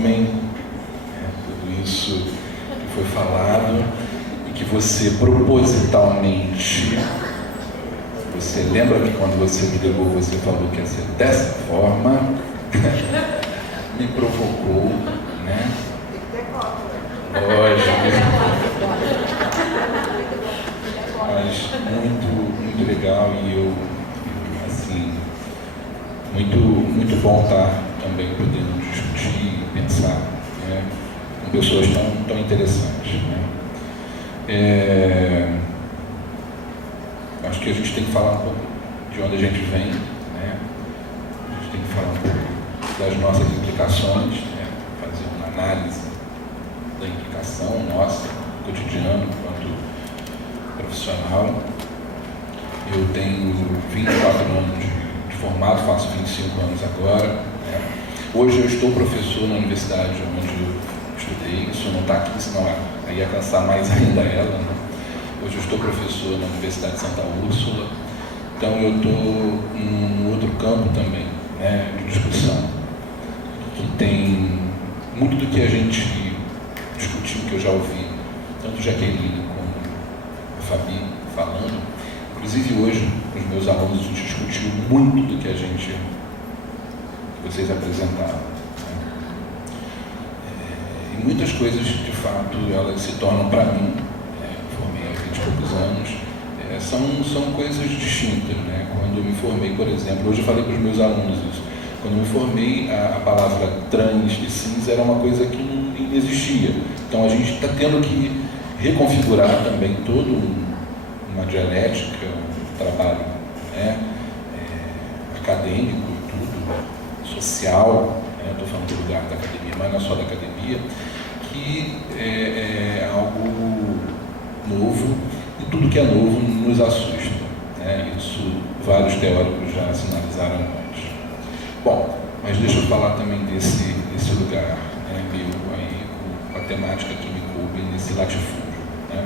homem, né, tudo isso que foi falado e que você propositalmente, você lembra que quando você me ligou você falou que ia ser dessa forma, me provocou, né? Lógico. Mas muito legal e eu, assim, muito bom estar também podendo discutir e pensar, né, com pessoas tão interessantes, né? Acho que a gente tem que falar um pouco de onde a gente vem, né? A gente tem que falar um pouco das nossas implicações, né? Fazer uma análise da implicação nossa, cotidiano, enquanto profissional. Eu tenho 24 anos de formado, faço 25 anos agora, né? Hoje eu estou professor na universidade onde eu estudei, isso não está aqui, senão aí ia cansar mais ainda ela, né? Hoje eu estou professor na Universidade de Santa Úrsula, então eu estou em um outro campo também, né, de discussão, que tem muito do que a gente discutiu, que eu já ouvi, tanto Jaqueline como a Fabi falando. Inclusive hoje, com os meus alunos, a gente discutiu muito do que vocês apresentaram, né? E muitas coisas, de fato, elas se tornam para mim, formei há 20 e poucos anos, são coisas distintas, né? Quando eu me formei, por exemplo, hoje eu falei para os meus alunos isso, quando eu me formei, a palavra trans e cis era uma coisa que não existia. Então a gente está tendo que reconfigurar também toda uma dialética, um trabalho, né, acadêmico, tudo, social, né? Estou falando do lugar da academia, mas não é só da academia, que é algo novo, e tudo que é novo nos assusta, né? Isso vários teóricos já sinalizaram antes. Bom, mas deixa eu falar também desse lugar, né, meu aí, com a temática que me coube nesse latifúndio, né?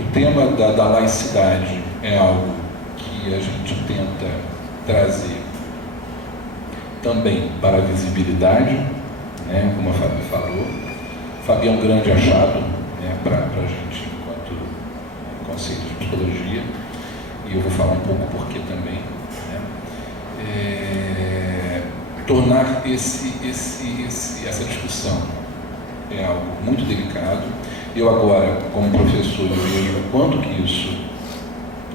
O tema da laicidade é algo que a gente tenta trazer também para a visibilidade, né, como a Fabi falou. Fabi é um grande achado, né, para a gente enquanto conceito de psicologia, e eu vou falar um pouco porquê também, né? Tornar essa discussão é algo muito delicado. Eu agora, como professor, eu vejo o quanto que isso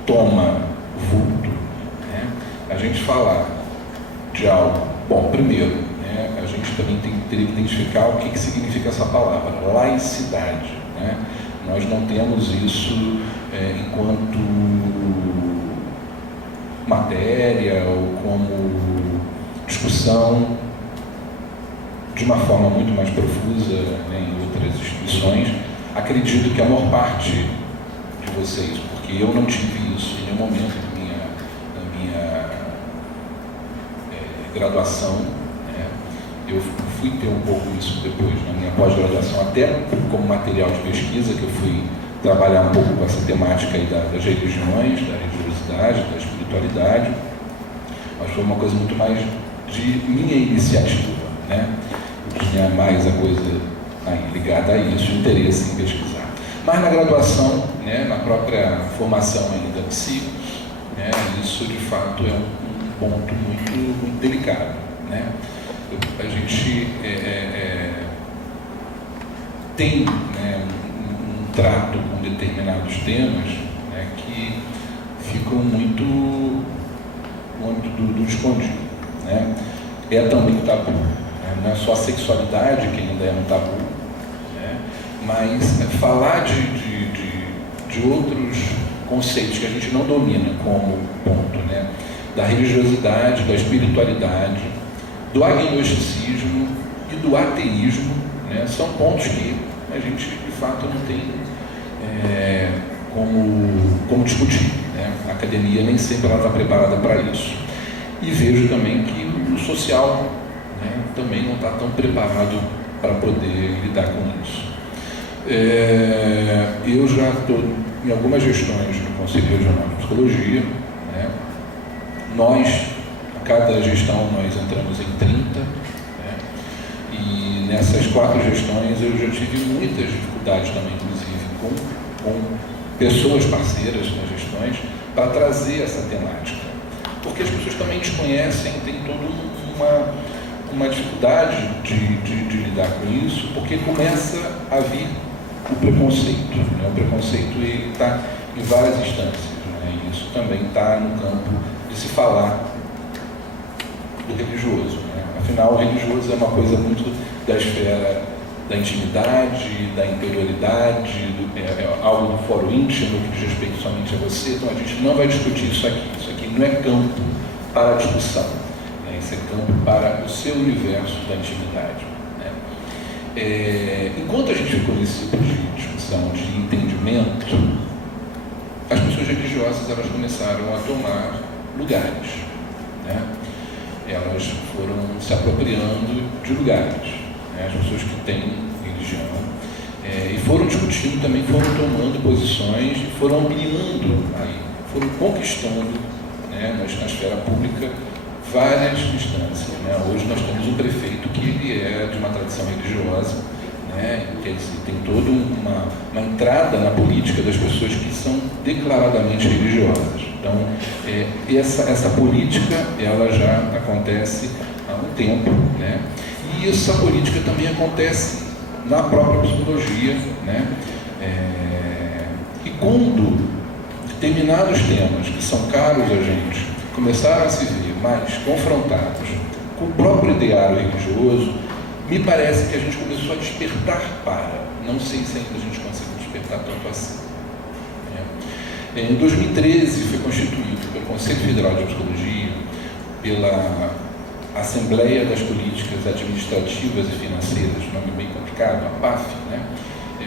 toma vulto, né? A gente falar de algo, bom, primeiro, né, a gente também teria que identificar o que significa essa palavra, laicidade, né? Nós não temos isso enquanto matéria ou como discussão de uma forma muito mais profusa, né, em outras instituições. Acredito que a maior parte de vocês, porque eu não tive isso em nenhum momento na minha graduação, né? Eu fui ter um pouco isso depois na minha pós-graduação, até como material de pesquisa, que eu fui trabalhar um pouco com essa temática aí das religiões, da religiosidade, da espiritualidade, mas foi uma coisa muito mais de minha iniciativa, né? Eu tinha mais a coisa ligada a isso, interesse em pesquisar. Mas na graduação, né, na própria formação ainda de si, né, isso de fato é um ponto muito delicado, né? A gente tem, né, um trato com determinados temas, né, que ficam muito no âmbito do escondido, né? É também tabu, né? Não é só a sexualidade que ainda é um tabu, né? Mas falar de outros conceitos que a gente não domina como ponto, né? Da religiosidade, da espiritualidade, do agnosticismo e do ateísmo, né? São pontos que a gente de fato não tem como discutir, né? A academia nem sempre ela está preparada para isso. E vejo também que o social, né, também não está tão preparado para poder lidar com isso. Eu já estou em algumas gestões no Conselho Regional de Psicologia, né? Nós, a cada gestão, nós entramos em 30, E nessas 4 gestões eu já tive muitas dificuldades também, inclusive, com pessoas parceiras nas gestões, para trazer essa temática. Porque as pessoas também desconhecem, tem toda uma dificuldade de lidar com isso, porque começa a vir o preconceito. Né? O preconceito está em várias instâncias. Né? E isso também está no campo de se falar do religioso. Né? Afinal, o religioso é uma coisa muito da esfera da intimidade, da interioridade, é algo do foro íntimo que diz respeito somente a você. Então a gente não vai discutir isso aqui. Isso aqui não é campo para a discussão. Né? Isso é campo para o seu universo da intimidade. Né? Enquanto a gente ficou nesse tipo de discussão, de entendimento, as pessoas religiosas elas começaram a tomar lugares. Né? Elas foram se apropriando de lugares. Né? As pessoas que têm religião e foram discutindo também, foram tomando posições e foram ampliando aí, foram conquistando, né, na esfera pública várias instâncias. Né? Hoje nós temos um prefeito que ele é de uma tradição religiosa, né? Quer dizer, tem toda uma entrada na política das pessoas que são declaradamente religiosas. Então, essa política ela já acontece há um tempo, né? E essa política também acontece na própria psicologia, né? E quando determinados temas que são caros a gente começaram a se ver mais confrontados com o próprio ideário religioso, me parece que a gente começou a despertar para. Não sei se ainda a gente conseguiu despertar tanto assim. Em 2013 foi constituído pelo Conselho Federal de Psicologia, pela Assembleia das Políticas Administrativas e Financeiras, nome bem complicado, a PAF, né?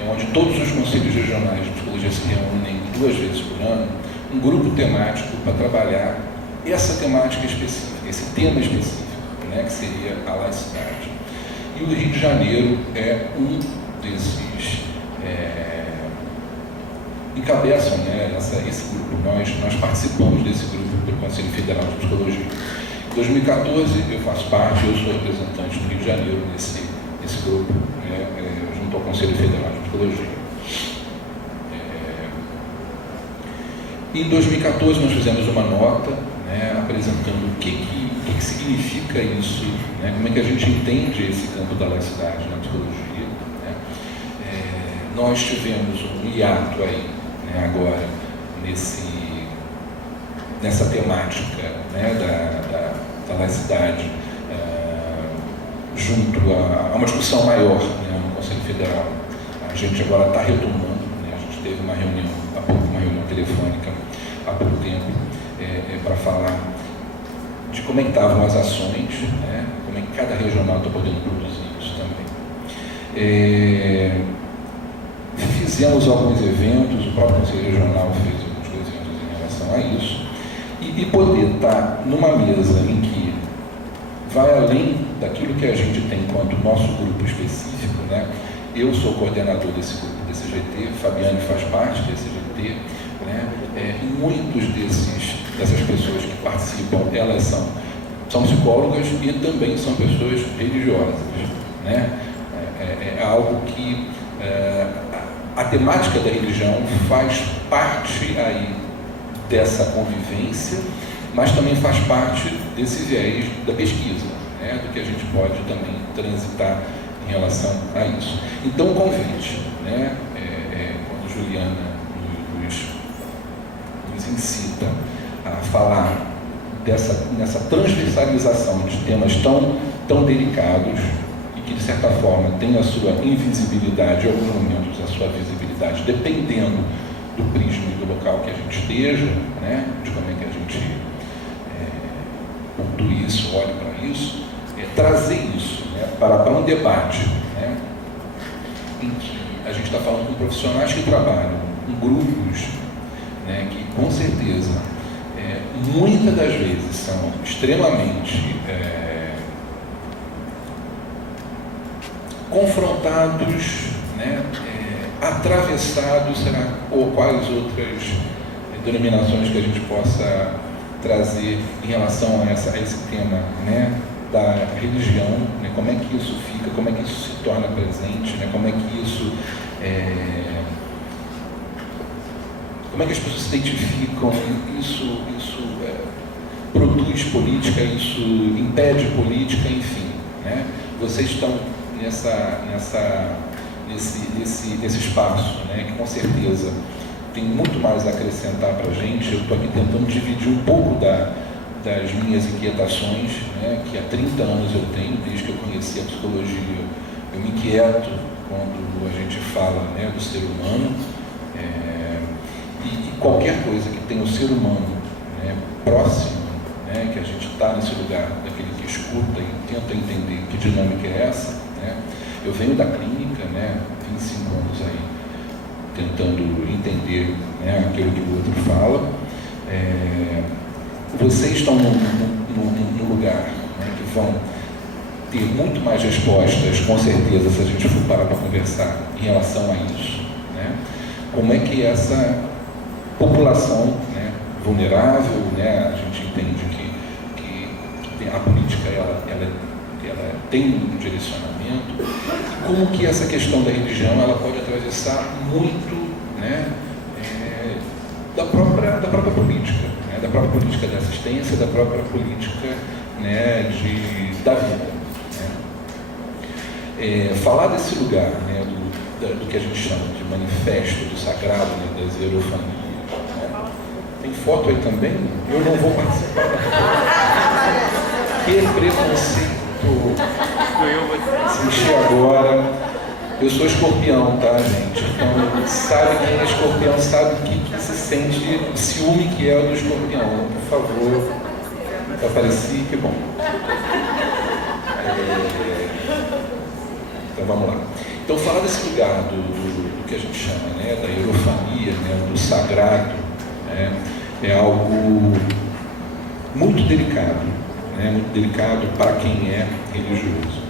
Onde todos os conselhos regionais de psicologia se reúnem 2 vezes por ano, um grupo temático para trabalhar essa temática específica, esse tema específico, né? Que seria a laicidade. E o Rio de Janeiro é um desses encabeçam, né, esse grupo. Nós participamos desse grupo pelo Conselho Federal de Psicologia. Em 2014 eu faço parte, eu sou representante do Rio de Janeiro nesse grupo, né, junto ao Conselho Federal de Psicologia. Em 2014 nós fizemos uma nota, né, apresentando o que significa isso, né, como é que a gente entende esse campo da laicidade na psicologia. Né. Nós tivemos um hiato aí, né, agora, nessa temática, né, da laicidade, junto a uma discussão maior, né, no Conselho Federal. A gente agora está retomando, né, a gente teve uma reunião há pouco, uma reunião telefônica há pouco tempo, para falar de como é que estavam as ações, né, como é que cada regional está podendo produzir isso também. Fizemos alguns eventos, o próprio Conselho Regional fez alguns eventos em relação a isso, e poder estar numa mesa em que vai além daquilo que a gente tem enquanto nosso grupo específico, né? Eu sou coordenador desse grupo, desse GT, Fabiane faz parte desse GT, né? E muitos dessas pessoas que participam, elas são psicólogas e também são pessoas religiosas, né? É algo que a temática da religião faz parte aí dessa convivência, mas também faz parte desse viés da pesquisa, né, do que a gente pode também transitar em relação a isso. Então, o convite, né, quando Juliana nos incita a falar nessa transversalização de temas tão delicados e que, de certa forma, tem a sua invisibilidade, em alguns momentos a sua visibilidade, dependendo do prisma e do local que a gente esteja, né, de como é que a gente pontue isso, olhe para isso, trazer isso, né, para um debate, né, em que a gente está falando com profissionais que trabalham em grupos, né, que com certeza muitas das vezes são extremamente confrontados, né, atravessados, ou quais outras denominações que a gente possa trazer em relação a esse tema, né, da religião, né? Como é que isso fica, como é que isso se torna presente, né? Como é que isso como é que as pessoas se identificam, isso produz política, isso impede política, enfim, né? Vocês estão nesse espaço, né? Que com certeza tem muito mais a acrescentar para a gente. Eu estou aqui tentando dividir um pouco das minhas inquietações, né? Que há 30 anos eu tenho, desde que eu conheci a psicologia. Eu me inquieto quando a gente fala, né, do ser humano, e qualquer coisa que tenha o ser humano, né, próximo, né, que a gente está nesse lugar, daquele que escuta e tenta entender que dinâmica é essa, né? Eu venho da clínica, né, 25 anos aí, tentando entender, né, aquilo que o outro fala. Vocês estão num lugar, né, que vão ter muito mais respostas, com certeza, se a gente for parar para conversar em relação a isso, né? Como é que essa população, né, vulnerável, né, a gente entende que a política ela tem um direcionamento, e como que essa questão da religião ela pode atravessar muito, né, da própria política, né, da própria política da assistência, da própria política, né, da vida, né? Falar desse lugar, né, do que a gente chama de manifesto do sagrado, né, das hierofanias. Tem foto aí também? Eu não vou participar. Que preconceito! Senti agora. Eu sou escorpião, tá, gente? Então, sabe quem é escorpião, sabe que se sente o ciúme que é o do escorpião. Por favor, apareci, que bom. Então, vamos lá. Então, falar desse lugar do que a gente chama, né, da hierofania, né, do sagrado, né, é algo muito delicado, né, muito delicado para quem é religioso.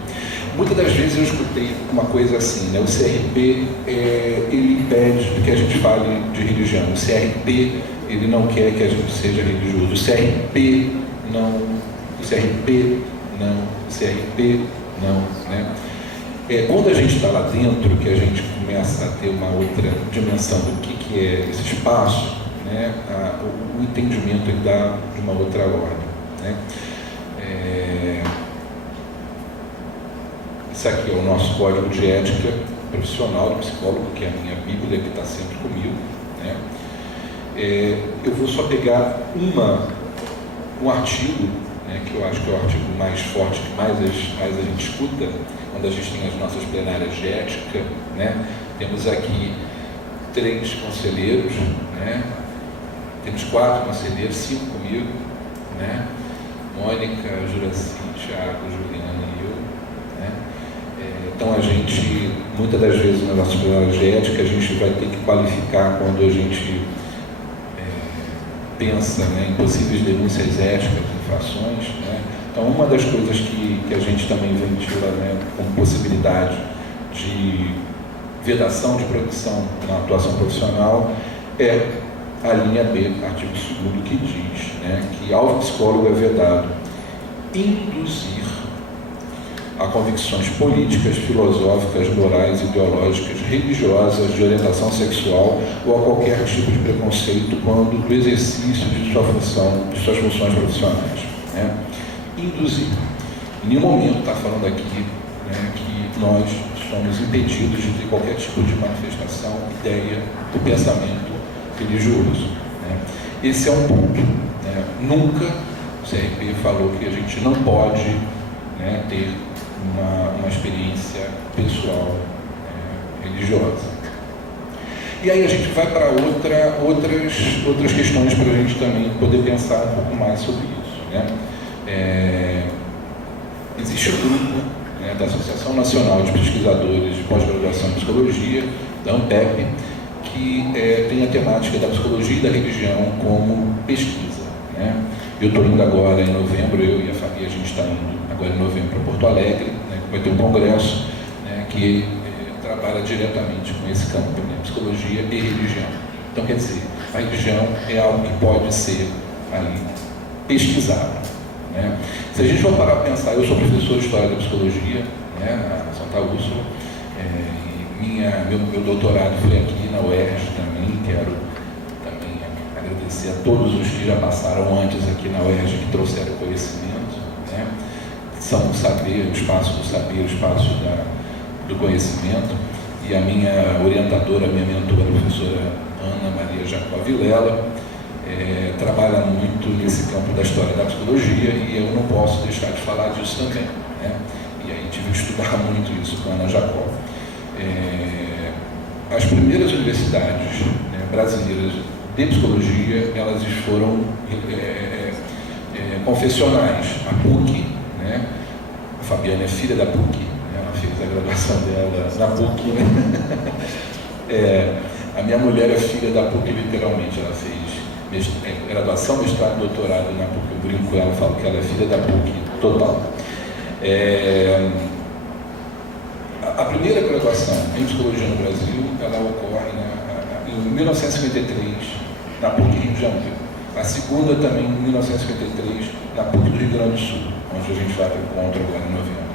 Muitas das vezes eu escutei uma coisa assim, né, o CRP ele impede que a gente fale de religião, o CRP ele não quer que a gente seja religioso, o CRP não, o CRP não, o CRP não, né? Quando a gente está lá dentro, que a gente começa a ter uma outra dimensão do que é esse espaço, né, o entendimento ele dá de uma outra ordem, né? Esse aqui é o nosso código de ética profissional do psicólogo, que é a minha Bíblia, que está sempre comigo, né? Eu vou só pegar um artigo, né, que eu acho que é o artigo mais forte, que mais a gente escuta, quando a gente tem as nossas plenárias de ética, né? Temos aqui 3 conselheiros, né? Temos 4 conselheiros, 5 comigo, né? Mônica, Juraci, Thiago, Juliana e eu, né? Então a gente, muitas das vezes nas nossas plenárias de ética, a gente vai ter que qualificar quando a gente pensa, né, em possíveis denúncias éticas, infrações, né? Então, uma das coisas que a gente também ventila, né, como possibilidade de vedação de produção na atuação profissional é a linha B, artigo 2º, que diz, né, que ao psicólogo é vedado induzir a convicções políticas, filosóficas, morais, ideológicas, religiosas, de orientação sexual ou a qualquer tipo de preconceito quando do exercício de sua função, de suas funções profissionais, né? Induzir. Em nenhum momento está falando aqui, né, que nós somos impedidos de ter qualquer tipo de manifestação, ideia do pensamento religioso, né? Esse é um ponto, né? Nunca o CRP falou que a gente não pode, né, ter uma experiência pessoal, religiosa. E aí a gente vai para outras questões para a gente também poder pensar um pouco mais sobre isso, né? Existe um grupo, né, da Associação Nacional de Pesquisadores de Pós-Graduação em Psicologia, da ANPEP, que tem a temática da psicologia e da religião como pesquisa, né? Eu estou indo agora em novembro, eu e a Fabi, a gente está indo agora em novembro para Porto Alegre, né, vai ter um congresso, né, que trabalha diretamente com esse campo, né, psicologia e religião. Então, quer dizer, a religião é algo que pode ser ali pesquisado, né? Se a gente for parar para pensar, eu sou professor de História da Psicologia, né, na Santa Úrsula, meu doutorado foi aqui na UERJ também. Quero também agradecer a todos os que já passaram antes aqui na UERJ, que trouxeram conhecimento, né? São o saber, o espaço do saber, o espaço do conhecimento. E a minha orientadora, a minha mentora, a professora Ana Maria Jacó Vilela, trabalha muito nesse campo da história da psicologia, e eu não posso deixar de falar disso também, né? E aí tive que estudar muito isso com a Ana Jacó. As primeiras universidades, né, brasileiras de psicologia, elas foram confessionais. A PUC, né? A Fabiana é filha da PUC, né? Ela fez a graduação dela na PUC, né? A minha mulher é filha da PUC, literalmente. Ela fez graduação, mestrado, doutorado na PUC. Eu brinco com ela, falo que ela é filha da PUC total. A primeira graduação em psicologia no Brasil, ela ocorre em 1953, na PUC Rio de Janeiro. A segunda também em 1953, na PUC do Rio Grande do Sul, onde a gente vai para o encontro agora em novembro.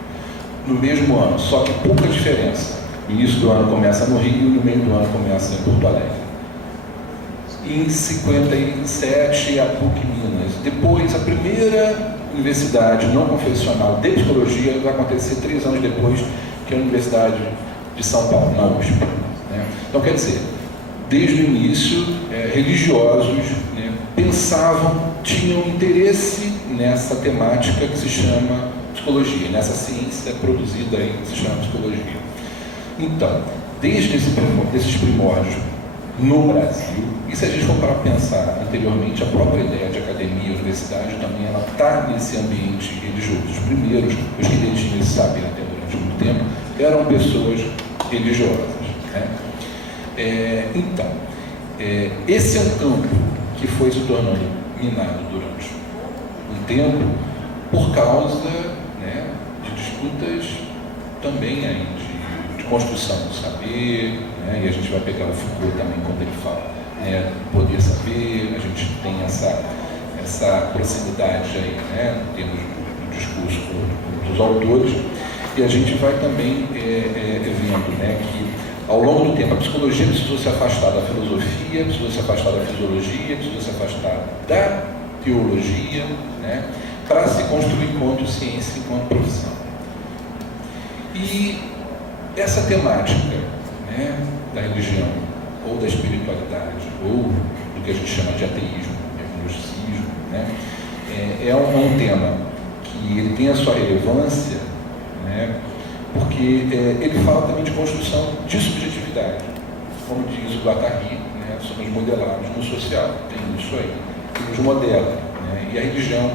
No mesmo ano, só que pouca diferença. O início do ano começa no Rio e no meio do ano começa em Porto Alegre. Em 57, a PUC Minas. Depois, a primeira universidade não confessional de psicologia vai acontecer 3 anos depois, que é a Universidade de São Paulo, na USP. Né? Então, quer dizer, desde o início, religiosos, né, pensavam, tinham interesse nessa temática que se chama psicologia, nessa ciência produzida aí que se chama psicologia. Então, desde esses primórdios no Brasil, e se a gente for para pensar anteriormente, a própria ideia de academia e universidade também ela está nesse ambiente religioso. Os primeiros, os que detinham esse saber até durante muito tempo, eram pessoas religiosas. Né? Então, esse é um campo que foi se tornando minado durante um tempo por causa, né, de disputas também aí de construção do saber, né, e a gente vai pegar o Foucault também quando ele fala, né, poder saber, a gente tem essa proximidade aí, né, em termos do discurso dos autores, e a gente vai também vendo, né, que ao longo do tempo a psicologia precisou se afastar da filosofia, precisou se afastar da fisiologia, precisou se afastar da teologia, né, para se construir enquanto ciência, enquanto profissão. E essa temática, né, da religião, ou da espiritualidade, ou do que a gente chama de ateísmo, agnosticismo, né, é um tema que ele tem a sua relevância, né, porque ele fala também de construção de subjetividade. Como diz o Guattari, né, somos modelados no social, tem isso aí, que nos modela. Né, e a religião,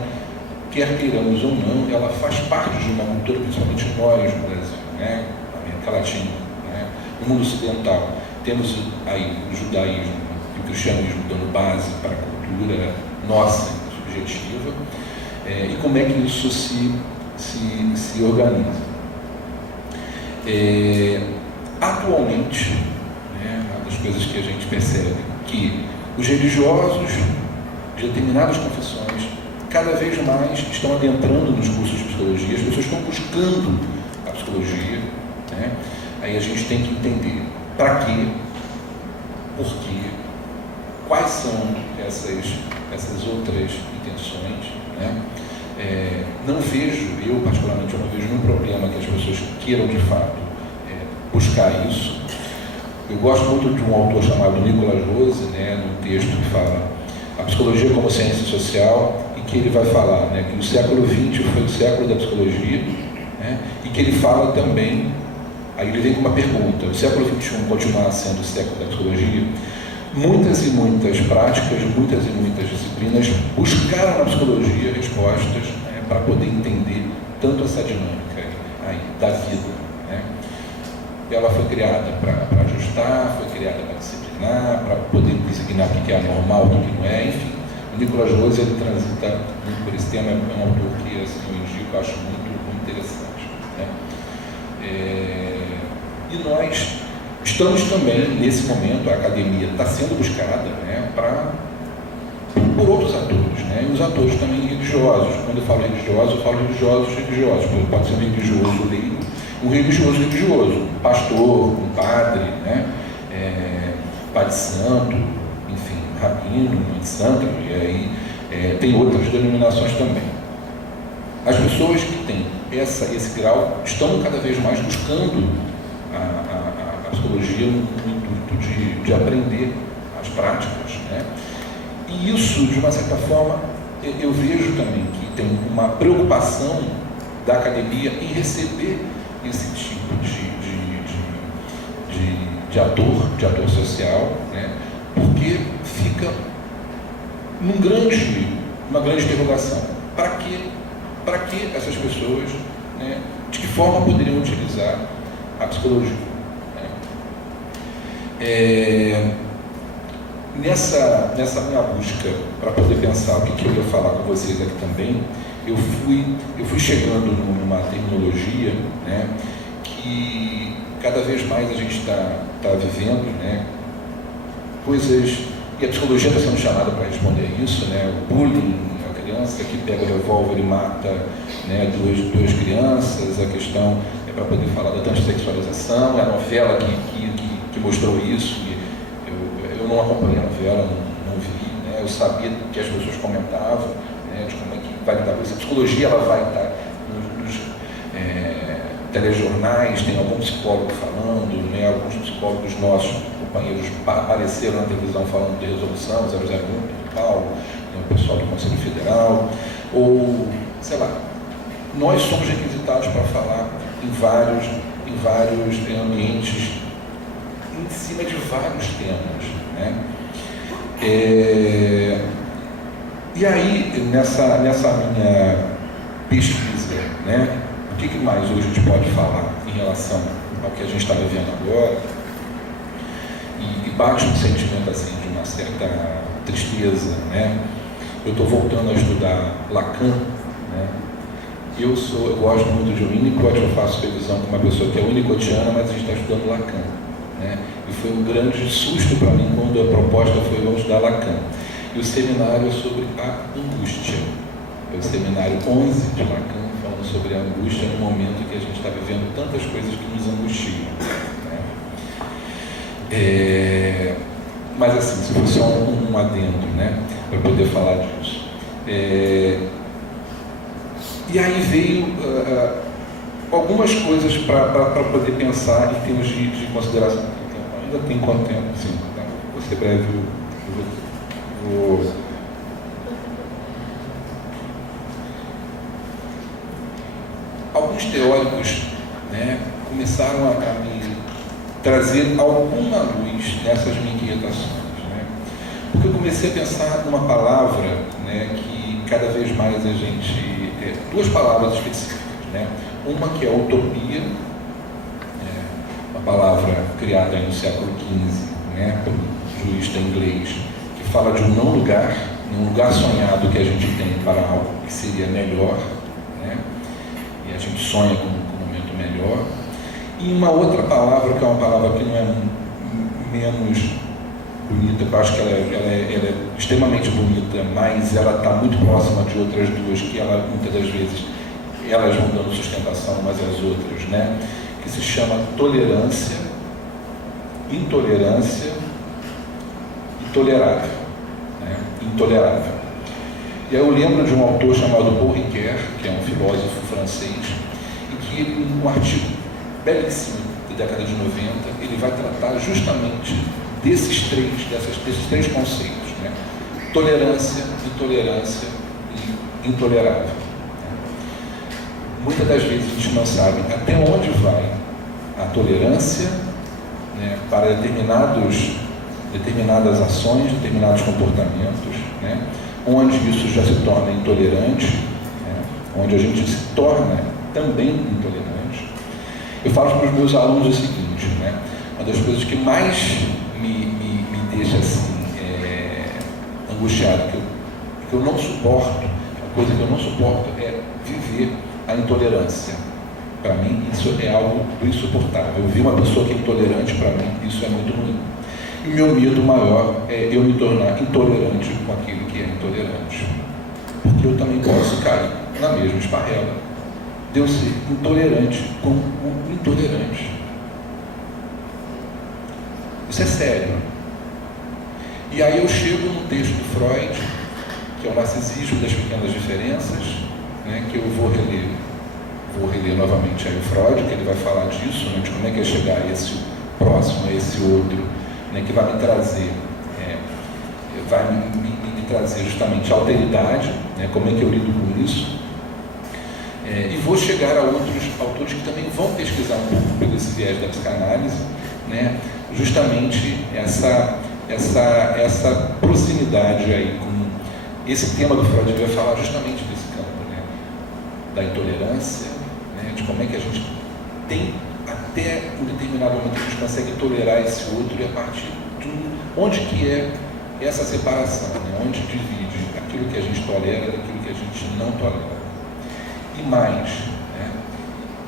quer queiramos ou não, ela faz parte de uma cultura, principalmente nós no Brasil, né, na América Latina, né, no mundo ocidental. Temos aí o judaísmo e o cristianismo dando base para a cultura nossa, subjetiva, e como é que isso se organiza. Atualmente, né, uma das coisas que a gente percebe que os religiosos de determinadas confissões cada vez mais estão adentrando nos cursos de psicologia, as pessoas estão buscando a psicologia, né? Aí a gente tem que entender para quê, por quê, quais são essas outras intenções, né? Não vejo, eu particularmente não vejo nenhum problema que as pessoas queiram de fato buscar isso. Eu gosto muito de um autor chamado Nicolas Rose, né, num texto que fala a psicologia como ciência social, e que ele vai falar, né, que o século XX foi o século da psicologia, né, e que ele fala também, aí ele vem com uma pergunta: o século XXI continuará sendo o século da psicologia? Muitas e muitas práticas, muitas e muitas disciplinas buscaram na psicologia respostas, né, para poder entender tanto essa dinâmica aí da vida. Né? Ela foi criada para ajustar, foi criada para disciplinar, para poder designar o que é anormal, o que não é, enfim. O Nicolas Rose, ele transita muito por esse tema, é um autor que assim, eu indico, eu acho muito interessante. Né? E nós estamos também, nesse momento, a academia está sendo buscada, né, por outros atores. né? E os atores também religiosos. Quando eu falo religiosos, eu falo religiosos. Pode ser um religioso leigo, um religioso, um pastor, um padre, né? Pai de santo, enfim, rabino, mãe de santa, e aí tem outras denominações também. As pessoas que têm esse grau estão cada vez mais buscando a psicologia no intuito de aprender as práticas, né? E isso, de uma certa forma, eu vejo também que tem uma preocupação da academia em receber esse tipo de ator social, né? Porque fica uma grande interrogação. Para que essas pessoas, né, de que forma poderiam utilizar a psicologia? Né? Nessa minha busca para poder pensar o que eu ia falar com vocês aqui também, eu fui chegando numa terminologia, né, que cada vez mais a gente está vivendo, né, coisas, e a psicologia está sendo chamada para responder a isso, né, o bullying, a criança que pega o revólver e mata, né, duas crianças, a questão é para poder falar da transexualização, é a novela que mostrou isso. Eu não acompanhei a novela, não vi, né, eu sabia que as pessoas comentavam, né, de como é que vai lidar com isso. A psicologia ela vai estar nos telejornais, tem algum psicólogo falando, né, alguns psicólogos nossos, companheiros, apareceram na televisão falando de resolução 001, de Paulo, né, o pessoal do Conselho Federal, ou, sei lá, nós somos requisitados para falar em vários ambientes, em cima de vários temas, né? E aí, nessa minha pesquisa, né, o que mais hoje a gente pode falar em relação ao que a gente está vivendo agora? E bate um sentimento assim de uma certa tristeza, né? Eu estou voltando a estudar Lacan, né? Eu gosto muito de Winnicott, eu faço revisão com uma pessoa que é winnicottiana, mas a gente está estudando Lacan, né? E foi um grande susto para mim quando a proposta foi vamos estudar Lacan. E o seminário é sobre a angústia. É o seminário 11 de Lacan, falando sobre a angústia no momento que a gente está vivendo tantas coisas que nos angustiam, né? Mas assim, se fosse só um adendo, né, para poder falar disso. E aí veio algumas coisas para poder pensar em termos de consideração. Ainda tem quanto tempo? Sim, tá? Vou ser breve. Alguns teóricos, né, começaram a me trazer alguma luz nessas minhas inquietações, né? Porque eu comecei a pensar numa palavra, né, que cada vez mais a gente... duas palavras específicas, né? Uma que é utopia, uma palavra criada no século XV, né, por um jurista inglês, que fala de um não lugar, um lugar sonhado que a gente tem para algo que seria melhor, né? E a gente sonha com um momento melhor. E uma outra palavra, que é uma palavra que não é menos bonita, eu acho que ela é extremamente bonita, mas ela está muito próxima de outras duas, que ela, muitas das vezes, elas vão dando sustentação umas às outras, né? Que se chama tolerância, intolerância e tolerável, né? Intolerável. E aí eu lembro de um autor chamado Paul Ricoeur, que é um filósofo francês, e que ele, em um artigo belíssimo da década de 90, ele vai tratar justamente desses três conceitos, né? Tolerância, intolerância e intolerável. Muitas das vezes a gente não sabe até onde vai a tolerância, né, para determinadas ações, determinados comportamentos, né, onde isso já se torna intolerante, né, onde a gente se torna também intolerante. Eu falo para os meus alunos o seguinte, né, uma das coisas que mais me deixa assim, angustiado, que eu não suporto, a coisa que eu não suporto é viver a intolerância. Para mim, isso é algo insuportável. Eu vi uma pessoa que é intolerante, para mim, isso é muito ruim. E o meu medo maior é eu me tornar intolerante com aquele que é intolerante. porque eu também posso cair na mesma esparrela de eu ser intolerante com o intolerante. Isso é sério. E aí eu chego no texto do Freud, que é o Narcisismo das Pequenas Diferenças, né, que eu vou reler novamente aí o Freud, que ele vai falar disso, né, de como é que é chegar a esse próximo, a esse outro, né, que vai me trazer, me trazer justamente a alteridade, né, como é que eu lido com isso, e vou chegar a outros autores que também vão pesquisar um pouco pelo esse viés da psicanálise, né, justamente essa proximidade aí com esse tema do Freud. Ele vai falar justamente desse campo, né, da intolerância, né, de como é que a gente tem, até um determinado momento, a gente consegue tolerar esse outro, e a partir de onde que é essa separação, né, onde divide aquilo que a gente tolera daquilo que a gente não tolera. E mais, né,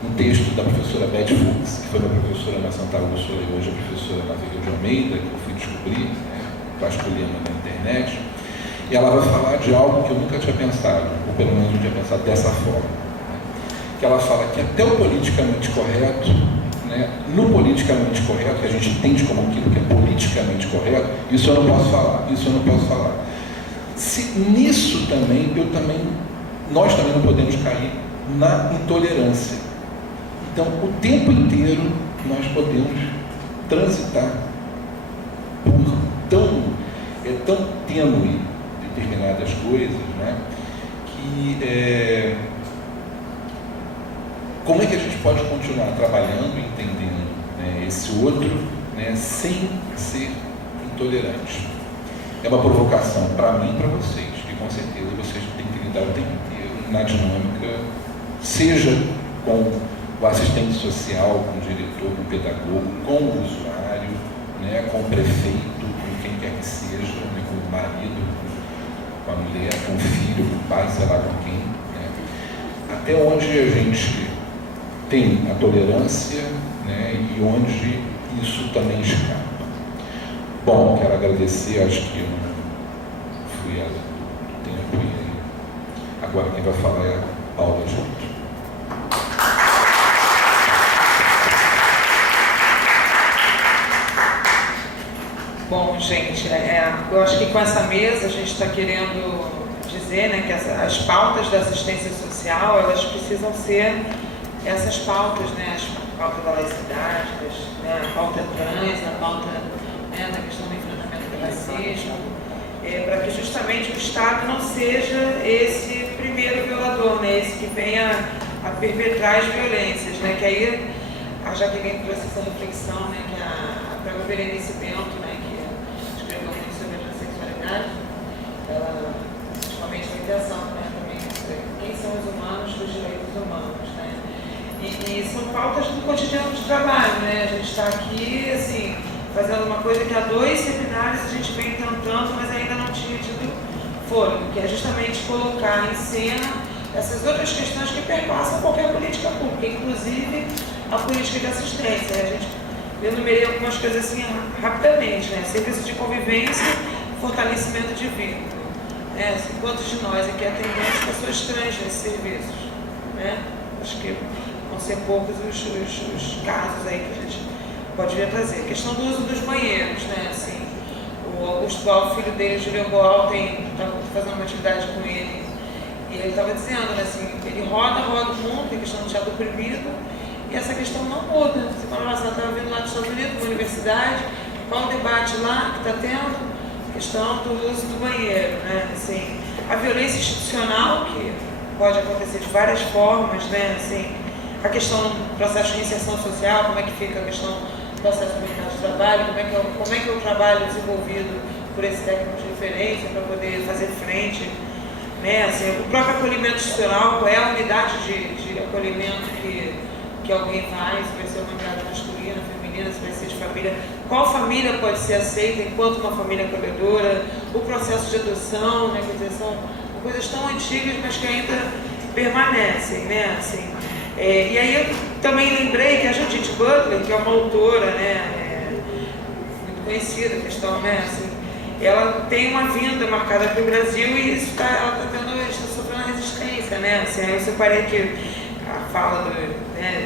um texto da professora Beth Fuchs, que foi minha professora na Santa Úrsula e hoje é professora na Veiga de Almeida, que eu fui descobrir, né, vasculhando na internet, e ela vai falar de algo que eu nunca tinha pensado, ou pelo menos não tinha pensado dessa forma, né, que ela fala que até o politicamente correto, né, no politicamente correto, que a gente entende como aquilo que é politicamente correto, isso eu não posso falar. Se nisso também, nós também não podemos cair na intolerância. Então, o tempo inteiro nós podemos transitar por tão tênue determinadas coisas, né, que como é que a gente pode continuar trabalhando, entendendo, né, esse outro, né, sem ser intolerante? É uma provocação para mim e para vocês, e com certeza vocês têm que lidar o tempo inteiro na dinâmica, seja com o assistente social, com o diretor, com o pedagogo, com o usuário, né, com o prefeito, com quem quer que seja, né, com o marido, com a mulher, com o filho, com o pai, sei lá com quem, né, até onde a gente tem a tolerância, né, e onde isso também escapa. Bom, quero agradecer, acho que eu não fui além do tempo, e agora quem vai falar é a Paula Junto. Bom, gente, eu acho que com essa mesa a gente está querendo dizer, né, que as pautas da assistência social, elas precisam ser essas pautas, né, a pauta da laicidade, né, a pauta trans, a pauta, né, da questão do enfrentamento do racismo, para que justamente o Estado não seja esse primeiro violador, né, esse que venha a perpetrar as violências, né, que aí a Jaqueline trouxe essa reflexão, né, que a própria Berenice Bento, né, que escreveu muito sobre a transexualidade, ela, principalmente a intenção, né, também, quem são os humanos dos direitos humanos, né, e são pautas do cotidiano de trabalho, né, a gente está aqui, assim, fazendo uma coisa que há 2 seminários a gente vem tentando, mas ainda não tinha tido fôlego, que é justamente colocar em cena essas outras questões que perpassam qualquer política pública, inclusive a política de assistência. A gente enumerei algumas coisas assim rapidamente, né? Serviço de convivência, fortalecimento de vínculo. Né? Assim, quantos de nós aqui atendemos pessoas trans nesses serviços? Né? Acho que vão ser poucos os casos aí que a gente pode vir a trazer. A questão do uso dos banheiros, né? Assim, o Augusto Boal, filho dele, Julião Boal, estava fazendo uma atividade com ele, e ele estava dizendo, né, assim, ele roda o mundo, a questão do teatro oprimido, e essa questão não muda. Semana passada estava vindo lá dos Estados Unidos, uma universidade, qual o debate lá que está tendo? A questão do uso do banheiro, né? Assim, a violência institucional, que pode acontecer de várias formas, né? Assim, a questão do processo de reinserção social, como é que fica a questão do processo do mercado de trabalho, como é que é o trabalho desenvolvido por esse técnico de referência para poder fazer frente, né? Assim, o próprio acolhimento institucional, qual é a unidade de acolhimento que alguém faz, se vai ser uma unidade masculina, feminina, se vai ser de família, qual família pode ser aceita enquanto uma família acolhedora, o processo de adoção, né? Quer dizer, são coisas tão antigas, mas que ainda permanecem, né? Assim, e aí eu também lembrei que a Judith Butler, que é uma autora, né, muito conhecida, questão, né, assim, ela tem uma vinda marcada para o Brasil e ela está tendo lista, né? Assim, aí eu separei aqui a fala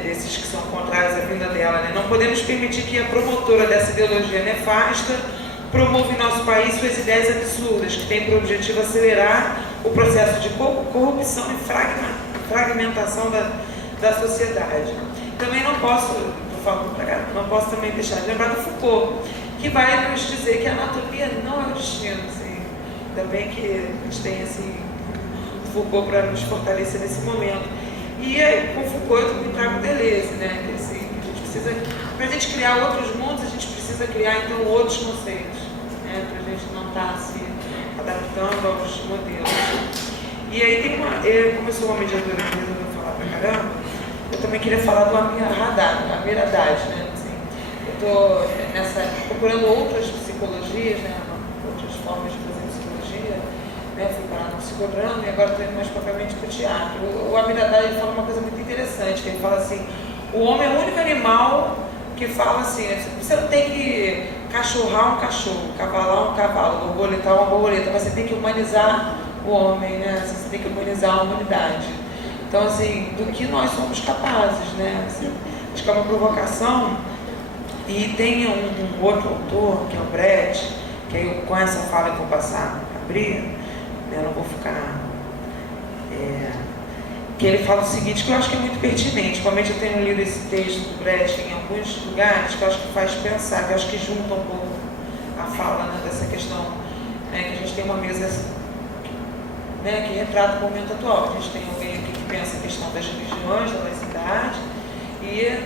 desses que são contrários à vinda dela, né? Não podemos permitir que a promotora dessa ideologia nefasta promova em nosso país suas ideias absurdas, que têm por objetivo acelerar o processo de corrupção e fragmentação da sociedade. Também não posso também deixar de lembrar do Foucault, que vai nos dizer que a anatomia não é o destino. Assim. Ainda bem que a gente tem assim, Foucault para nos fortalecer nesse momento. E aí, com Foucault eu também trago Deleuze, né? Que, assim, a gente precisa, para a gente criar outros mundos, a gente precisa criar então outros conceitos, né? Para a gente não estar se adaptando aos modelos. E aí tem como eu sou uma mediadora que resolveu falar pra caramba, eu também queria falar do Amir Haddad, né? Assim, eu estou procurando outras psicologias, né? Outras formas de fazer psicologia, né? Fui parar no psicodrama e agora estou indo mais propriamente para o teatro. O Amir Haddad ele fala uma coisa muito interessante, que ele fala assim, o homem é o único animal que fala assim, você não tem que cachorrar um cachorro, cavalar um cavalo, borboletar uma borboleta, mas você tem que humanizar o homem, né? Você tem que humanizar a humanidade. Então, assim, do que nós somos capazes, né? Assim, acho que é uma provocação. E tem um outro autor, que é o Brecht, que aí com essa fala eu vou passar a abrir, né? Eu não vou ficar... que ele fala o seguinte, que eu acho que é muito pertinente. Realmente eu tenho lido esse texto do Brecht em alguns lugares, que eu acho que faz pensar, que eu acho que junta um pouco a fala, né, dessa questão, né, que a gente tem uma mesa, né, que retrata o momento atual. A gente tem alguém aqui que pensa a questão das religiões, da laicidade, e,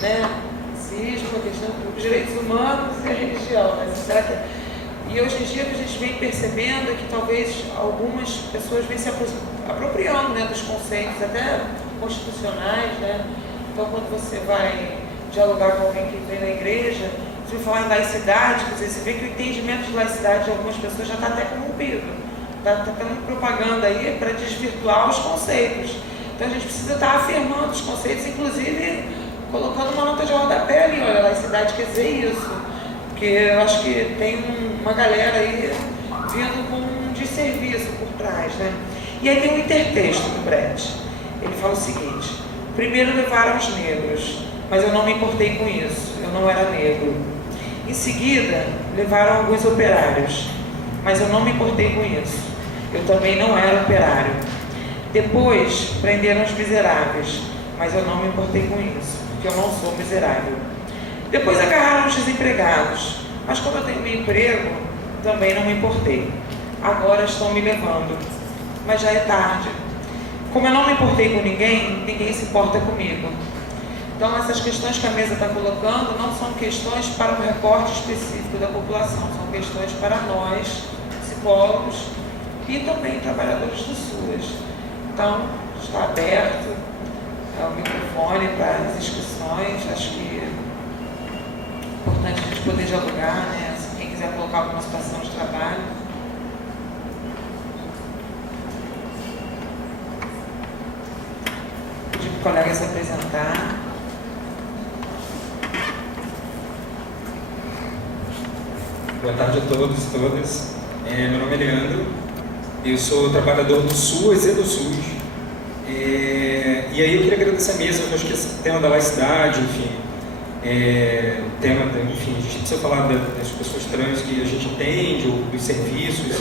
né, cisma, a questão dos direitos humanos e a religião. Né? Será que... E hoje em dia o que a gente vem percebendo é que talvez algumas pessoas vêm se apropriando, né, dos conceitos, até constitucionais, né? Então, quando você vai dialogar com alguém que vem na igreja, você vai falar em laicidade, quer dizer, você vê que o entendimento de laicidade de algumas pessoas já está até corrompido. Está tendo propaganda aí para desvirtuar os conceitos. Então, a gente precisa estar afirmando os conceitos, inclusive colocando uma nota de rodapé ali, olha, laicidade quer dizer isso. Porque eu acho que tem uma galera aí vindo com um desserviço por trás, né? E aí tem um intertexto do Brecht. Ele fala o seguinte, primeiro levaram os negros, mas eu não me importei com isso, eu não era negro. Em seguida, levaram alguns operários, mas eu não me importei com isso, eu também não era operário. Depois, prenderam os miseráveis, mas eu não me importei com isso, porque eu não sou miserável. Depois agarraram os desempregados, mas como eu tenho meu emprego, também não me importei. Agora estão me levando, mas já é tarde. Como eu não me importei com ninguém, ninguém se importa comigo. Então essas questões que a mesa está colocando não são questões para um recorte específico da população, são questões para nós, psicólogos e também trabalhadores do SUAS. Então, está aberto o microfone para as inscrições, acho que é importante a gente poder dialogar, né? Se quem quiser colocar alguma situação de trabalho. Pedir para o colega se apresentar. Boa tarde a todos e todas. Meu nome é Leandro, eu sou trabalhador do SUAS e do SUS. E aí eu queria agradecer a mesa, eu acho que esse tema da laicidade, enfim, enfim, a gente precisa falar das pessoas trans que a gente entende, ou dos serviços.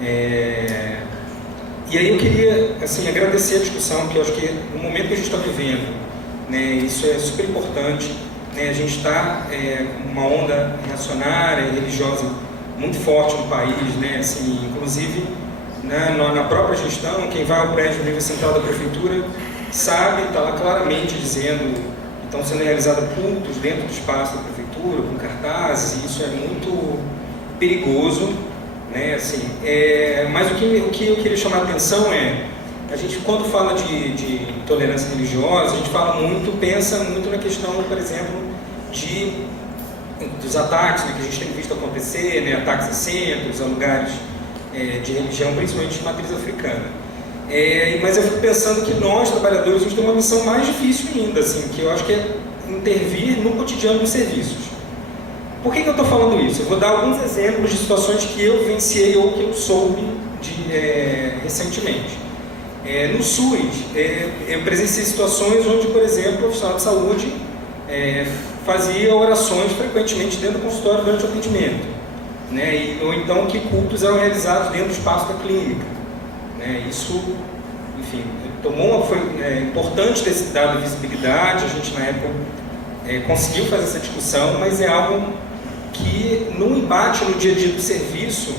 E aí eu queria, assim, agradecer a discussão, que eu acho que no momento que a gente está vivendo, né, isso é super importante, né, a gente está com uma onda reacionária e religiosa muito forte no país, né, assim, inclusive na própria gestão, quem vai ao prédio do nível central da prefeitura sabe, está lá claramente dizendo que estão sendo realizados cultos dentro do espaço da prefeitura, com cartazes, e isso é muito perigoso, né, assim, mas o que eu queria chamar a atenção a gente quando fala de intolerância religiosa, a gente pensa muito na questão, por exemplo, dos ataques, né, que a gente tem visto acontecer, né, ataques a centros, a lugares de religião, principalmente de matriz africana. Mas eu fico pensando que nós, trabalhadores, a gente tem uma missão mais difícil ainda, assim, que eu acho que é intervir no cotidiano dos serviços. Por que eu estou falando isso? Eu vou dar alguns exemplos de situações que eu vivenciei ou que eu soube recentemente. No SUS, eu presenciei situações onde, por exemplo, o profissional de saúde fazia orações frequentemente dentro do consultório durante o atendimento, né? Ou então que cultos eram realizados dentro do espaço da clínica, né? Isso, enfim, foi importante ter dado visibilidade. A gente, na época, conseguiu fazer essa discussão, mas é algo que, no embate no dia a dia do serviço,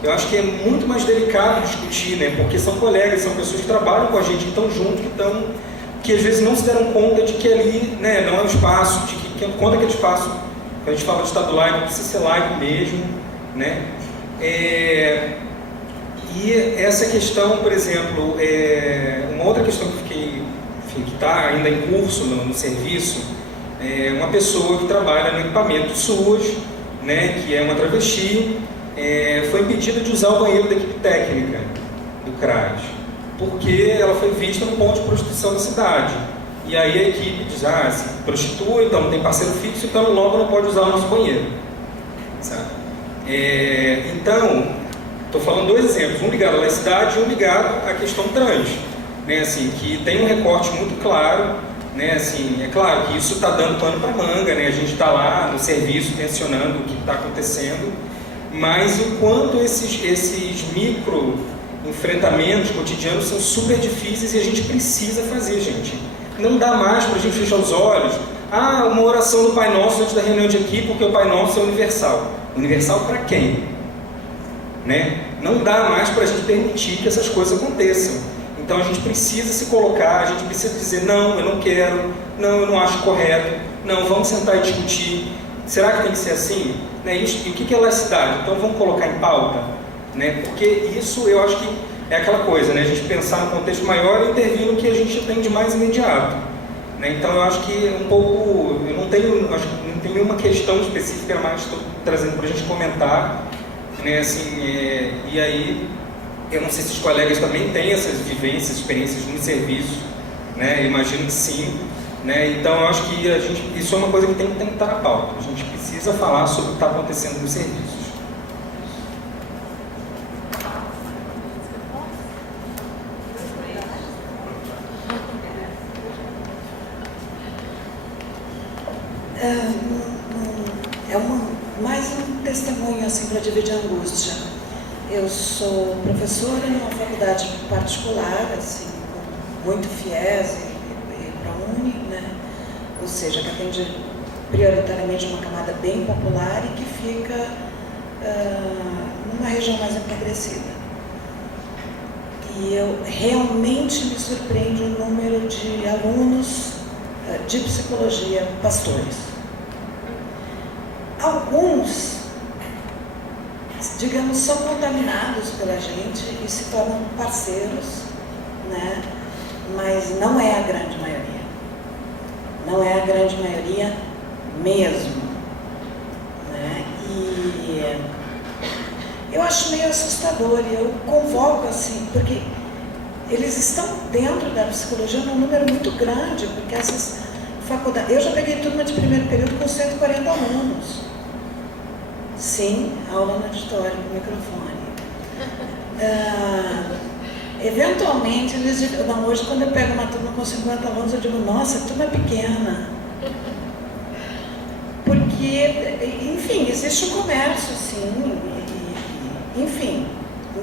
eu acho que é muito mais delicado discutir, né? Porque são colegas, são pessoas que trabalham com a gente, que estão juntos, que às vezes não se deram conta de que ali, né, não é um espaço, de que quando aquele espaço, quando a gente fala de Estado laico, precisa ser laico mesmo, né? E essa questão, por exemplo, uma outra questão que está ainda em curso no serviço, uma pessoa que trabalha no equipamento SUS, né, que é uma travesti, foi impedida de usar o banheiro da equipe técnica do CRAS, porque ela foi vista no ponto de prostituição da cidade. E aí a equipe diz, se prostitui, então não tem parceiro fixo, então logo não pode usar o nosso banheiro. Sabe? Então, estou falando 2 exemplos, um ligado à laicidade e um ligado à questão trans, né, assim, que tem um recorte muito claro, né, assim, é claro que isso está dando pano para manga, né, a gente está lá no serviço tensionando o que está acontecendo, mas o quanto esses micro enfrentamentos cotidianos são super difíceis e a gente precisa fazer, gente. Não dá mais para a gente fechar os olhos. Uma oração do Pai Nosso antes da reunião de equipe, porque o Pai Nosso é universal. Universal para quem? Né? Não dá mais para a gente permitir que essas coisas aconteçam. Então a gente precisa se colocar, a gente precisa dizer, não, eu não quero, não, eu não acho correto, não, vamos sentar e discutir. Será que tem que ser assim? Né? E o que é laicidade? Então vamos colocar em pauta, né? Porque isso eu acho que é aquela coisa, né? A gente pensar no contexto maior e intervir no que a gente tem de mais imediato, né? Então eu acho que um pouco, eu não tenho nenhuma questão específica, mas estou trazendo para a gente comentar, né? Assim, e aí eu não sei se os colegas também têm essas vivências, experiências no serviço, né? Eu imagino que sim. Né? Então, eu acho que isso é uma coisa que tem que estar na pauta. A gente precisa falar sobre o que está acontecendo nos serviços. Mais um testemunho assim, para dividir a angústia. Eu sou professora numa faculdade particular, assim, com muito fiéis né? Ou seja, que atende prioritariamente uma camada bem popular e que fica numa região mais empobrecida. E eu realmente me surpreende o número de alunos de psicologia, pastores. Alguns, digamos, são contaminados pela gente e se tornam parceiros, né? Mas não é a grande maioria. Não é a grande maioria mesmo, né? E eu acho meio assustador, e eu convoco assim, porque eles estão dentro da psicologia num número muito grande, porque essas faculdades... Eu já peguei turma de primeiro período com 140 alunos. Sim, aula no auditório, com microfone. Eventualmente, eles dizem, não, hoje quando eu pego uma turma com 50 alunos, eu digo, nossa, a turma é pequena. Porque, enfim, existe o comércio, sim, enfim.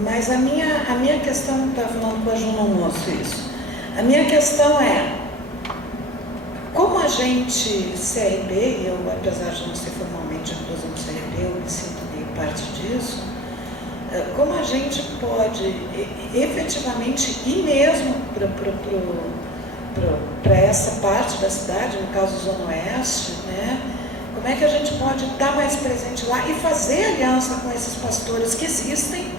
Mas a minha questão, estava falando com a Ju no almoço isso, a minha questão é, como a gente, CRB, eu apesar de não ser formalmente inclusa no CRB, eu me sinto meio parte disso, como a gente pode efetivamente ir mesmo para essa parte da cidade, no caso Zona Oeste, né? Como é que a gente pode estar mais presente lá e fazer aliança com esses pastores que existem,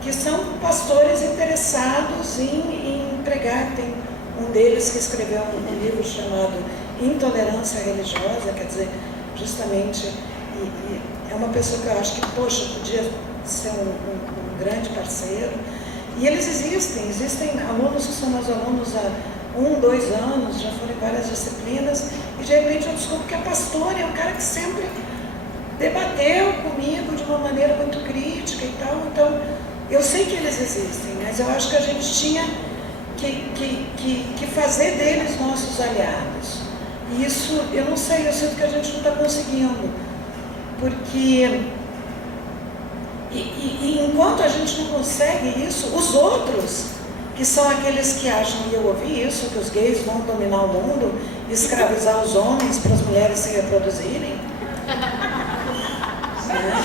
que são pastores interessados em pregar. Tem um deles que escreveu um livro chamado Intolerância Religiosa, quer dizer, justamente, e é uma pessoa que eu acho que, poxa, podia ser um grande parceiro. E eles existem alunos que são meus alunos há 1, 2 anos, já foram em várias disciplinas, e de repente eu descubro que a pastora é um cara que sempre debateu comigo de uma maneira muito crítica e tal. Então, eu sei que eles existem, mas eu acho que a gente tinha que fazer deles nossos aliados. E isso, eu não sei, eu sinto que a gente não está conseguindo. Porque, enquanto a gente não consegue isso, os outros, que são aqueles que acham, e eu ouvi isso, que os gays vão dominar o mundo, escravizar os homens para as mulheres se reproduzirem.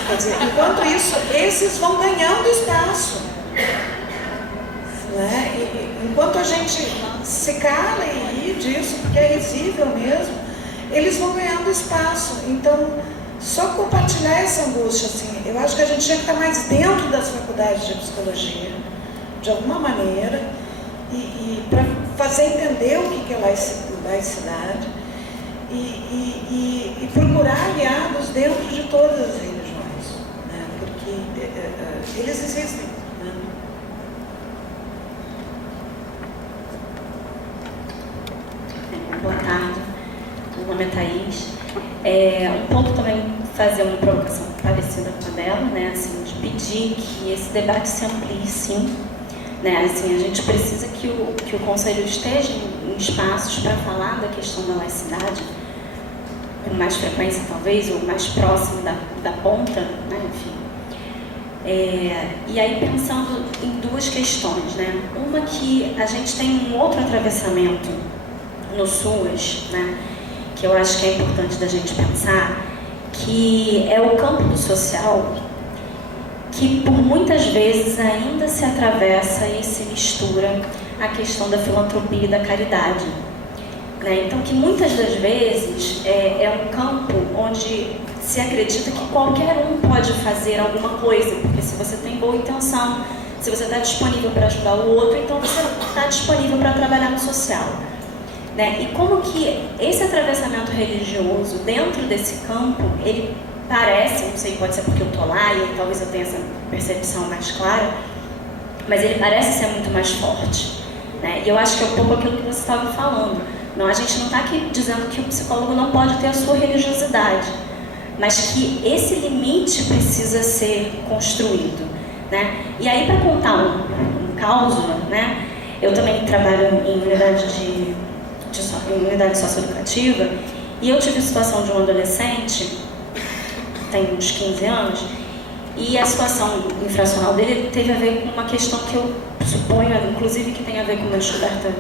Quer dizer, enquanto isso, esses vão ganhando espaço. Enquanto a gente se cala e ri disso, porque é risível mesmo, eles vão ganhando espaço. Então, só compartilhar essa angústia, assim, eu acho que a gente tinha que estar mais dentro das faculdades de psicologia, de alguma maneira, e para fazer entender o que é laicidade, e procurar aliados dentro de todas as religiões, né? Porque eles existem. Né? Boa tarde, meu nome é Thaís. Um pouco também fazer uma provocação parecida com a dela, né? Assim, de pedir que esse debate se amplie, sim. Né? Assim, a gente precisa que o Conselho esteja em espaços para falar da questão da laicidade, com mais frequência talvez, ou mais próximo da ponta, né? Enfim. E aí pensando em duas questões, né? Uma que a gente tem um outro atravessamento no SUAS, né? Que eu acho que é importante da gente pensar, que é o campo do social, que por muitas vezes ainda se atravessa e se mistura a questão da filantropia e da caridade. Né? Então, que muitas das vezes é um campo onde se acredita que qualquer um pode fazer alguma coisa, porque se você tem boa intenção, se você está disponível para ajudar o outro, então você está disponível para trabalhar no social. Né? E como que esse atravessamento religioso dentro desse campo, ele parece, não sei, pode ser porque eu estou lá e talvez eu tenha essa percepção mais clara, mas ele parece ser muito mais forte. Né? E eu acho que é um pouco aquilo que você estava falando. Não, a gente não está aqui dizendo que o psicólogo não pode ter a sua religiosidade, mas que esse limite precisa ser construído. Né? E aí, para contar um caso, né? Eu também trabalho em unidade socioeducativa, e eu tive a situação de um adolescente, tem uns 15 anos, e a situação infracional dele teve a ver com uma questão que eu suponho, inclusive, que tem a ver com uma descoberta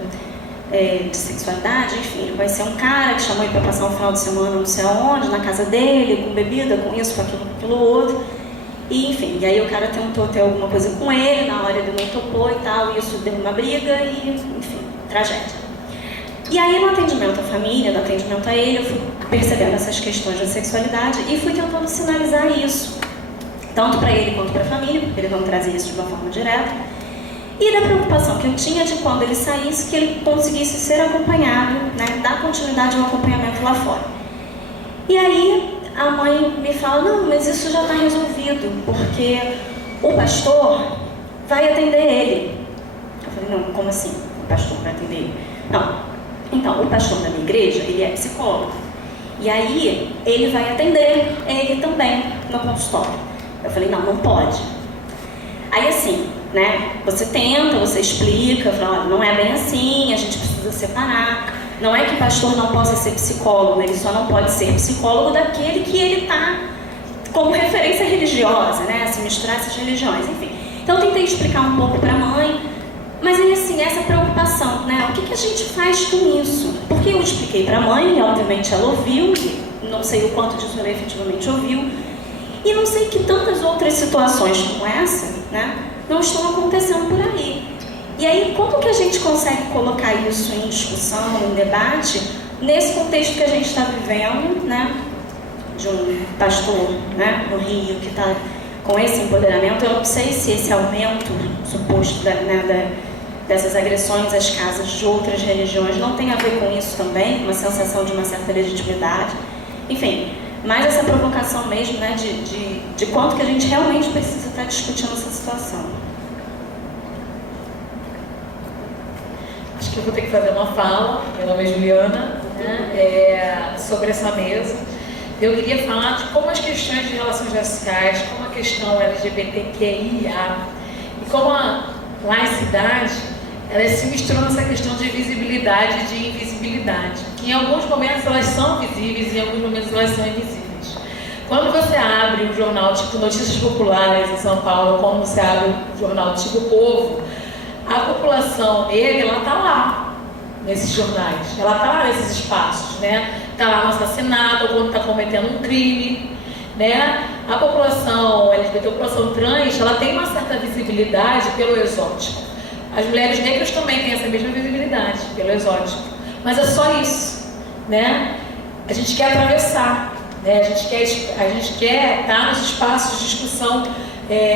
de sexualidade. Enfim, ele conheceu um cara que chamou ele para passar um final de semana não sei aonde, na casa dele, com bebida, com isso, com aquilo outro. E, enfim, e aí o cara tentou ter alguma coisa com ele, na hora ele não topou e tal, e isso deu uma briga e, enfim, tragédia. E aí, no atendimento à família, no atendimento a ele, eu fui percebendo essas questões da sexualidade e fui tentando sinalizar isso, tanto para ele quanto para a família, porque ele não trazia isso de uma forma direta, e da preocupação que eu tinha de quando ele saísse, que ele conseguisse ser acompanhado, né, dar continuidade ao acompanhamento lá fora. E aí, a mãe me fala, não, mas isso já está resolvido, porque o pastor vai atender ele. Eu falei, não, como assim? O pastor vai atender ele? Não. Então, o pastor da minha igreja, ele é psicólogo. E aí, ele vai atender ele também no consultório. Eu falei, não pode. Aí, assim, né, você tenta, você explica, fala, olha, não é bem assim, a gente precisa separar. Não é que o pastor não possa ser psicólogo, ele só não pode ser psicólogo daquele que ele está como referência religiosa, né, se misturar essas religiões, enfim. Então, eu tentei explicar um pouco para a mãe, mas aí, assim, essa preocupação, né? O que a gente faz com isso? Porque eu expliquei para a mãe, e obviamente ela ouviu, não sei o quanto disso ela efetivamente ouviu, e não sei que tantas outras situações como essa, né, não estão acontecendo por aí. E aí, como que a gente consegue colocar isso em discussão, em debate, nesse contexto que a gente está vivendo, né, de um pastor, né, no Rio, que está com esse empoderamento? Eu não sei se esse aumento suposto dessas agressões às casas de outras religiões não tem a ver com isso também, com uma sensação de uma certa legitimidade. Enfim, mais essa provocação mesmo, né, de quanto que a gente realmente precisa estar discutindo essa situação. Acho que eu vou ter que fazer uma fala, meu nome é Juliana, né, sobre essa mesa. Eu queria falar de como as questões de relações raciais, como a questão LGBTQIA e como a laicidade, elas se misturam nessa questão de visibilidade e de invisibilidade. Em alguns momentos elas são visíveis e em alguns momentos elas são invisíveis. Quando você abre um jornal tipo Notícias Populares em São Paulo, como você abre um jornal tipo Povo, a população negra, ela está lá nesses jornais, ela está lá nesses espaços, né? Está lá no assassinato, ou quando está cometendo um crime, né? A população LGBT, a população trans, ela tem uma certa visibilidade pelo exótico. As mulheres negras também têm essa mesma visibilidade pelo exótico, mas é só isso, né? A gente quer atravessar, né? A gente quer estar nos espaços de discussão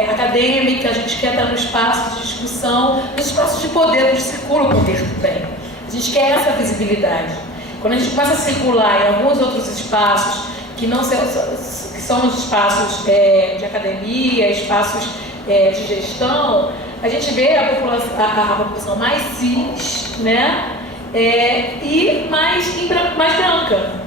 acadêmica, a gente quer estar nos espaços de discussão, nos espaços de poder, onde circula o poder também. A gente quer essa visibilidade. Quando a gente começa a circular em alguns outros espaços que não são, que são os espaços de academia, espaços de gestão, a gente vê a população mais cis, né? E mais branca.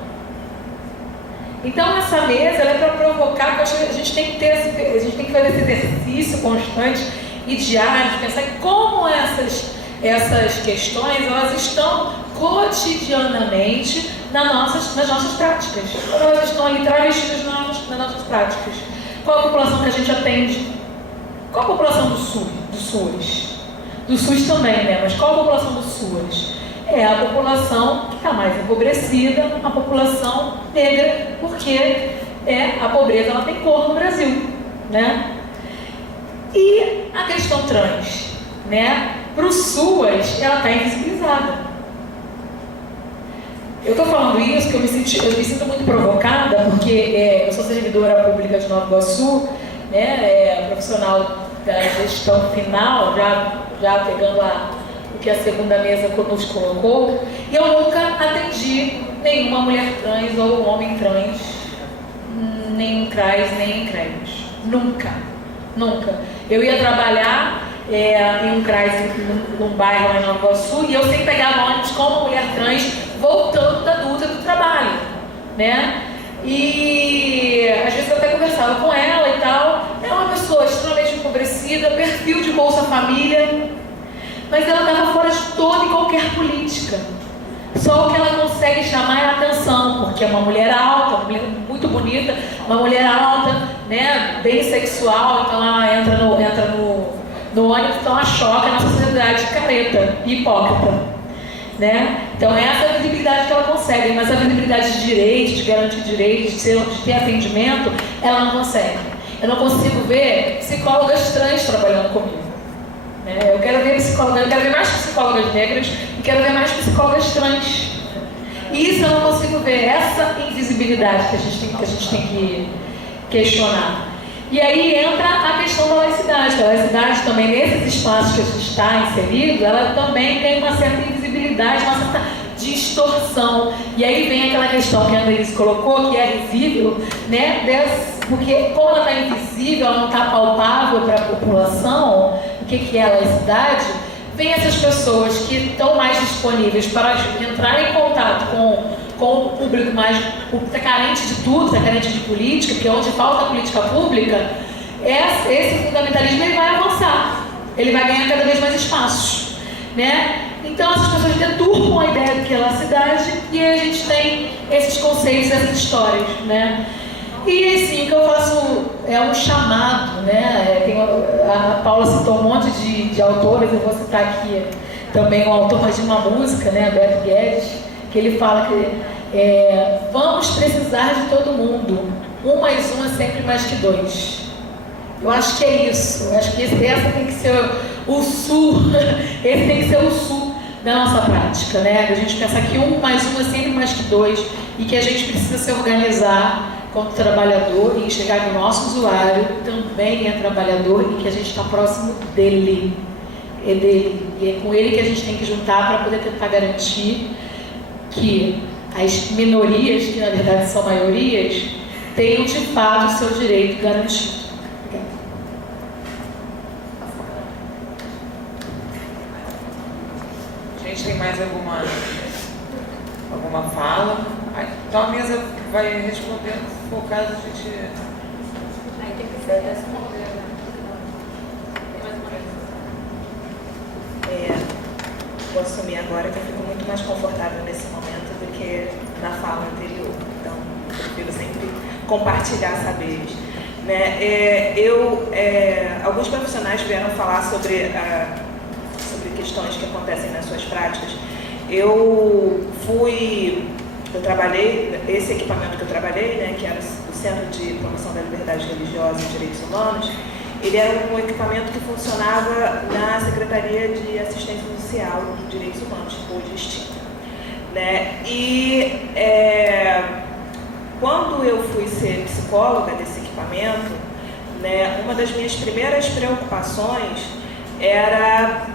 Então essa mesa ela é para provocar, porque a gente tem que fazer esse exercício constante e diário de pensar como essas questões elas estão cotidianamente nas nossas práticas. Elas estão ali travestidas nas nossas práticas. Qual a população que a gente atende? Qual a população do SUS? Do SUS também, né? Mas qual a população do SUS? É a população que está mais empobrecida, a população negra, porque a pobreza ela tem cor no Brasil, né? E a questão trans, né? Para o SUS, ela está invisibilizada. Eu estou falando isso porque eu me sinto muito provocada, porque eu sou servidora pública de Nova Iguaçu, né? Profissional da gestão final, já pegando o que a segunda mesa nos colocou, e eu nunca atendi nenhuma mulher trans ou homem trans, nem em CRAS, nem em CREAS. Nunca. Eu ia trabalhar em um CRAS num bairro lá em Nova Iguaçu, e eu sempre pegava ônibus com uma mulher trans voltando da luta do trabalho, né? E às vezes eu até conversava com ela e tal. É uma pessoa extremamente empobrecida, perfil de Bolsa Família, mas ela estava fora de toda e qualquer política. Só o que ela consegue chamar é a atenção, porque é uma mulher alta, uma mulher muito bonita, uma mulher alta, né, bem sexual, então ela entra no ônibus, então ela choca na sociedade careta e hipócrita, né? Então essa é a visibilidade que ela consegue, mas a visibilidade de direitos, de garantir direitos, de ter atendimento, ela não consegue. Eu não consigo ver psicólogas trans trabalhando comigo. Eu quero ver mais psicólogas negras e quero ver mais psicólogas trans. E isso eu não consigo ver, essa invisibilidade que a gente tem que questionar. E aí entra a questão da laicidade. A laicidade também, nesses espaços que a gente está inserido, ela também tem uma certa invisibilidade, uma certa distorção. E aí vem aquela questão que a Annelise colocou, que é visível, né? Porque como ela está invisível, ela não está palpável para a população, o que é a laicidade, vem essas pessoas que estão mais disponíveis para entrar em contato com o público que está carente de tudo, está carente de política, porque onde falta política pública, esse fundamentalismo ele vai avançar, ele vai ganhar cada vez mais espaços, né? Então essas pessoas deturpam a ideia do que é laicidade e aí a gente tem esses conceitos, essas histórias, né? E assim, o que eu faço é um chamado, né? A Paula citou um monte de autores, eu vou citar aqui também o autor de uma música, né? Beto Guedes, que ele fala que vamos precisar de todo mundo, 1 mais 1 é sempre mais que 2. Eu acho que é isso, eu acho que essa tem que ser o sul, esse tem que ser o sul da nossa prática, né? A gente pensar que 1 mais 1 é sempre mais que 2 e que a gente precisa se organizar como trabalhador e enxergar que o nosso usuário também é trabalhador e que a gente está próximo dele, e é com ele que a gente tem que juntar para poder tentar garantir que as minorias, que na verdade são maiorias, tenham de fato o seu direito garantido. A gente tem mais alguma fala? Então a mesa vai respondendo, se for o caso, a gente... Aí tem que ser responder, né? Tem mais uma vez. vou assumir agora, que eu fico muito mais confortável nesse momento do que na fala anterior. Então, eu prefiro sempre compartilhar saberes. Né? Alguns profissionais vieram falar sobre questões que acontecem nas suas práticas. Eu trabalhei, esse equipamento que eu trabalhei, né, que era o Centro de Promoção da Liberdade Religiosa e Direitos Humanos, ele era um equipamento que funcionava na Secretaria de Assistência Social e Direitos Humanos, hoje extinta. Né? E quando eu fui ser psicóloga desse equipamento, né, uma das minhas primeiras preocupações era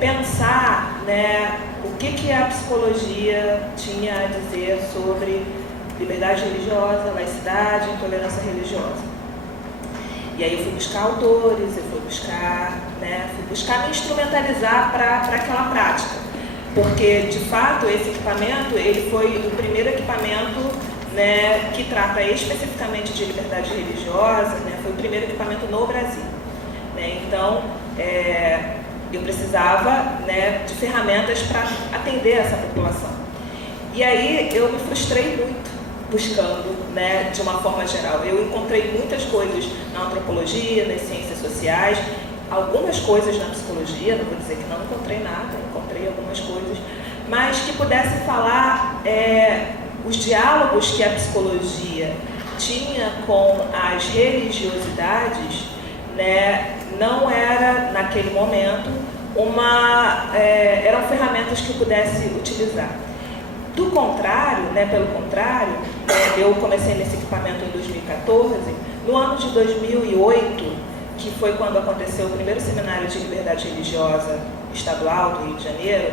pensar, né, o que a psicologia tinha a dizer sobre liberdade religiosa, laicidade e intolerância religiosa. E aí eu fui buscar autores, eu fui buscar me instrumentalizar para aquela prática. Porque, de fato, esse equipamento ele foi o primeiro equipamento, né, que trata especificamente de liberdade religiosa, né, foi o primeiro equipamento no Brasil. Né? Então, eu precisava, né, de ferramentas para atender essa população. E aí eu me frustrei muito buscando, né, de uma forma geral. Eu encontrei muitas coisas na antropologia, nas ciências sociais, algumas coisas na psicologia, não vou dizer que não encontrei nada, encontrei algumas coisas, mas que pudesse falar os diálogos que a psicologia tinha com as religiosidades, né, não era, naquele momento, eram ferramentas que eu pudesse utilizar. Do contrário, né, pelo contrário, eu comecei nesse equipamento em 2014, no ano de 2008, que foi quando aconteceu o primeiro seminário de liberdade religiosa estadual do Rio de Janeiro,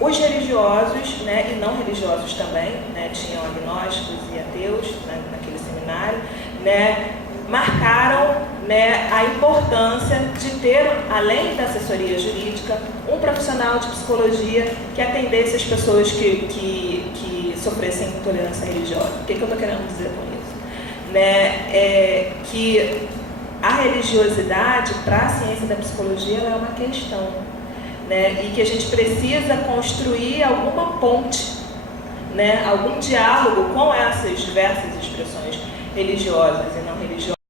os religiosos, né, e não religiosos também, né, tinham agnósticos e ateus, né, naquele seminário, né, marcaram, né, a importância de ter, além da assessoria jurídica, um profissional de psicologia que atendesse as pessoas que sofressem intolerância religiosa. O que eu estou querendo dizer com isso? Né, que a religiosidade, para a ciência da psicologia, ela é uma questão, né, e que a gente precisa construir alguma ponte, né, algum diálogo com essas diversas expressões religiosas e não religiosas.